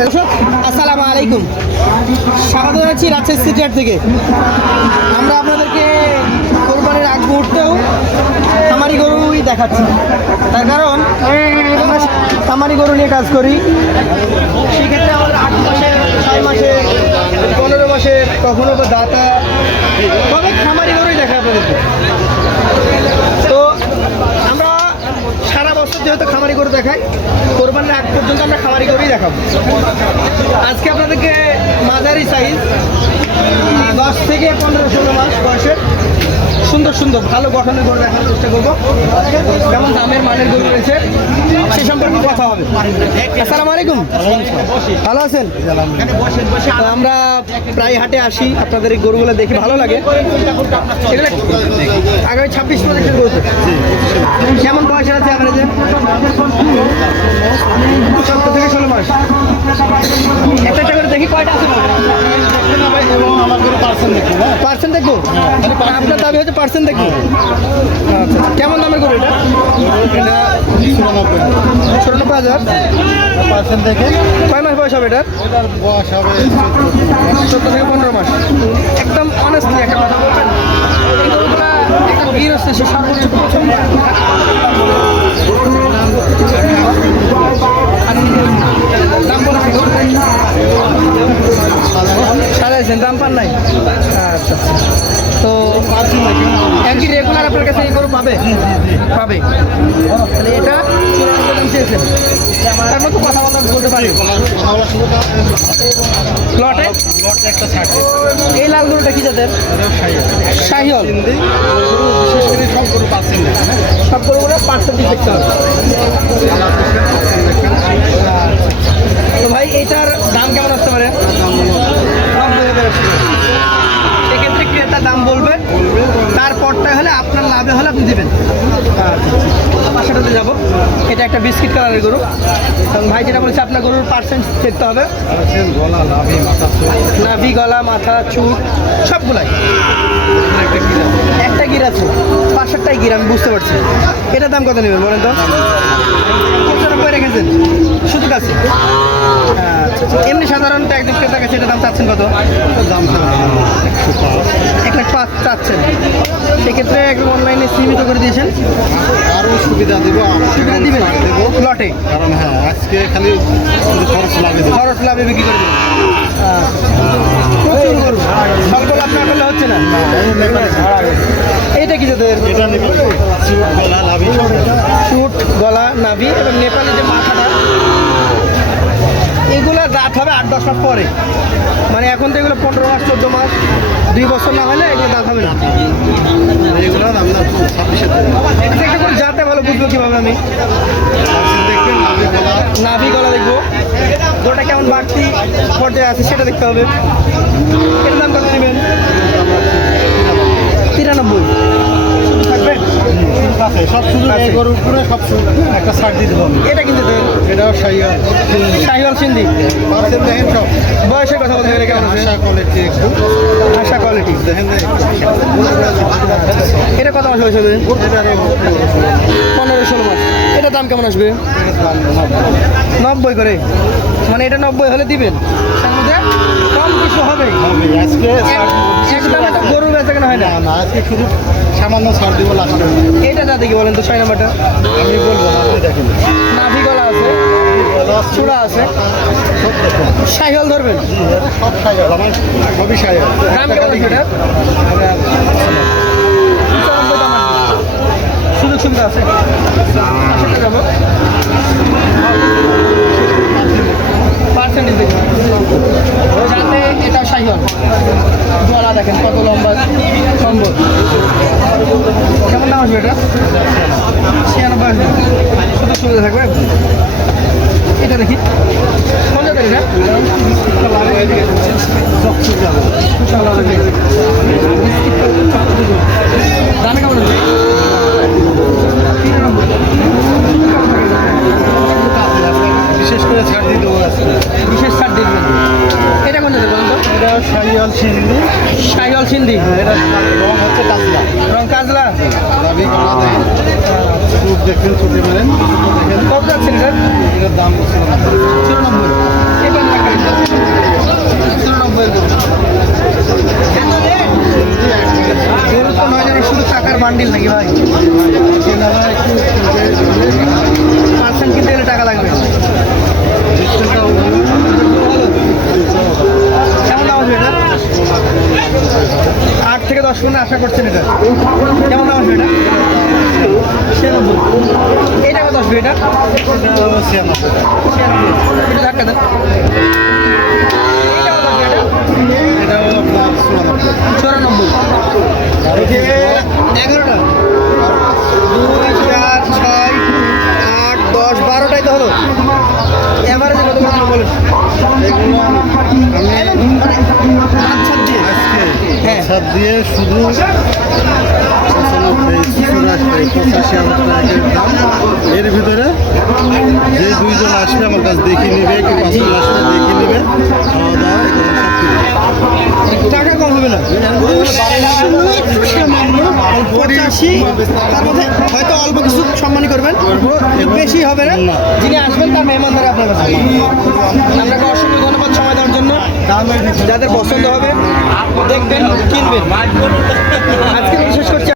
আসসালামু আলাইকুম, স্বাগত জানাচ্ছি রাজশাহী সিটিহাট থেকে। আমরা আপনাদেরকে কোরবানির আগ মুহূর্তেও খামারি গরুই দেখাচ্ছি, তার কারণ আমরা খামারি গরু নিয়ে কাজ করি। সেক্ষেত্রে আমাদের 8 মাসের, 6 মাসের, 15 মাসের, কখনো বা দাতা, তবে খামারি গরুই দেখায় আপনাদেরকে। তো আমরা সারা বছর যেহেতু খামারি গরু দেখাই, কোরবানির আগ পর্যন্ত আমরা খামারি গরুই দেখাবো। আজকে আপনাদেরকে মাঝারি সাইজ 10 থেকে 15-16 মাস বয়সের সুন্দর সুন্দর ভালো গঠনের গরু দেখার চেষ্টা করবো। কেমন দামের মানের গরু রয়েছে সে সম্পর্কে কথা হবে। আসসালামু আলাইকুম, ভালো আছেন? তো আমরা প্রায় হাটে আসি, আপনাদের এই গরুগুলো দেখে ভালো লাগে। এগুলো আগামী 26 প্রজেক্টের গরু। কেমন বয়সের আছে আপনাদের? 14 থেকে 16 মাস। একটা করে দেখি কয়টা আছে। পার্সেন্ট দেখবো, আপনার দাবি হচ্ছে পার্সেন্ট দেখবো। আচ্ছা, কেমন দামের গরু এটা? 94,000 পার্সেন্ট থেকে কয় মাস বয়স হবে এটা? বয়স হবে 14 থেকে 15 মাস। একদম অনেস্টলি একটা কথা বলবেন, এই গরুগুলা একটা ভিড় হচ্ছে, সে সর্বোচ্চ প্রথম দাম বলছি সাজাইছেন, দাম পান নাই? আচ্ছা, তো একই রেগুলার আপনার কাছে এই গরু পাবে পাবে তাহলে এটা চেয়েছেন তার মতো কথা বলতে পারি। লটে একটা ছাড় এই লাল গরুটা কি জাতের? শাহিওয়াল। বিশেষ করে সব গরু পার্সেন্ট সব গরুগুলো পার্সেন্টেজ দেখতে হবে। তো ভাই এইটার দাম কেমন আসতে পারে? সেক্ষেত্রে ক্রেতা দাম বলবে, তারপরটা হলে আপনার লাভে হলে আপনি দেবেন। পাশাটাতে যাবো, এটা একটা বিস্কিট কালারের গরু। এবং ভাই যেটা বলেছে আপনার গরুর পার্সেন্ট দেখতে হবে, গলা লাভি মাথা নাভি, গলা, মাথা, চুট সবগুলাই। একটা গির আছে, 65টাই গির, আমি বুঝতে পারছি। এটার দাম কত নেবেন বলেন তো? 95 রেখেছেন শুধু কাছে। আচ্ছা, এমনি সাধারণত একজন ক্রেতার কাছে এটার দাম চাচ্ছেন কত? দাম 1,05,000 চাচ্ছেন। সেক্ষেত্রে একদম অনলাইনে সীমিত করে দিয়েছেন, আরও সুবিধা দেবো, সুবিধা দিবেন দেবো লটে। কারণ হ্যাঁ আজকে খালি খরচ লাগে দেবো, খরচ লাভে বিক্রি করে দেবেন। প্রচুর গরু, স্বল্প লাভ না করলে হচ্ছে না। এইটা কি যাদের? এটা নেবে গলা লাভি চুট, গলা, নাভি এবং নেপালি যে মাথাটা, এগুলো দাঁত হবে 8-10 মাস পরে। মানে এখন তো এগুলো 15 মাস, 14 মাস, 2 বছর না হলে এগুলো দাঁত হবে না। এগুলো আপনার 26 যাতে ভালো বুঝবো কীভাবে আমি? দেখবেন লাভি গলা নাভি, গলা দেখবো, গরুটা কেমন বাড়তি পর্যায়ে আছে সেটা দেখতে হবে। এর দাম কত নেবেন? 93 থাকবে। আছে সব শুধু এই গরুর উপরে সব একটা ছাড় দিতে হবে। এটা কিন্তু এটাও শাহিওয়াল সিন্ধি। পার্সেন্ট দেখেন সব বয়সের কথা বলতে গেলে কেমন আছে? আশা কোয়ালিটি একটু আশা কোয়ালিটি দেখেন এটা কত মাস বয়স হবে? 15-16 মাস। এটার দাম কেমন আসবে? 90 করে। মানে এটা 90 হলে দিবেন, তার মধ্যে কম কিছু হবে। আজকে একদম তো গরু বেচা কেনা হয় না। না আজকে শুধু সামান্য ছাড় দিব লাস্টে। এটা যা দেখি বলেন তো, 6 নাম্বারটা। আমি বলবো না, আপনি দেখেন নাভি, গলা আছে, চূড়া আছে, সব দেখেন শাহিওয়াল ধরবেন। সব সাইজ আমার সবই সাইজ। দাম কেমন আছে এটা? 95 দাম আছে। সুযোগ সুবিধা আছে। যাবো পার্সেন্টেজ দেখুন, যাতে এটা শাহিওয়াল। গলা দেখেন কত লম্বা, সম্ভব। কেমন দাম আসবে এটা? 96 আসবে। সুযোগ সুবিধা থাকবে। এটা দেখি কোন জাতের এটা? দামে কেমন আসবে? 93। বিশেষ করে ছাড় দিতে আছে, বিশেষ ছাড় দিবেন। এটা কোন জাতের বলুন তো? এটা শাহিওয়াল সিন্ধি। শাহিওয়াল সিন্ধি। এটা রং হচ্ছে কাজলা, রং কাজলা। লাভি গলা দেখেন, চুপ দেখেন, চুটি মারেন দেখেন। কত যাচ্ছেন এটার? এটার দাম 94। এটা টাকার বান্ডিল নাকি ভাই? পার্সেন্ট কিনতে গেলে টাকা লাগবে। কেমন দাম আসবে এটা? 8 থেকে 10 মনে আশা করছেন এটা? কেমন দাম আসবে এটা? 96। এটা কত আসবে এটা? 96। এটা ধাক্কা দেন। এটা কত আসবে এটা? এটাও আপনার 94। এই যে 11টা 2 4 6 8 10 12টাই তো হলো। এভারেজে কত করে বলেন? এগুলো আমি মানে আচ্ছা দিয়ে আজকে হ্যাঁ। ছাদ দিয়ে শুধু 85,000 টাকা এর ভিতরে যে দুইজন আসবে আমার কাছে দেখে নিবে কি পাঁচজন আসবে দেখে নিবে খাওয়া দাওয়া এখানে সব কিছু। টাকা কম হবে না। 85, তার মধ্যে হয়তো অল্প কিছু সম্মানই করবেন, করবো এবং বেশি হবে না। না। যিনি আসবেন তার মেহমান দ্বারা আপনার কাছে। আপনাকে অসংখ্য ধন্যবাদ সময় দেওয়ার জন্য। যাদের পছন্দ হবে দেখবেন, কিনবেন। আজকে শেষ করছি।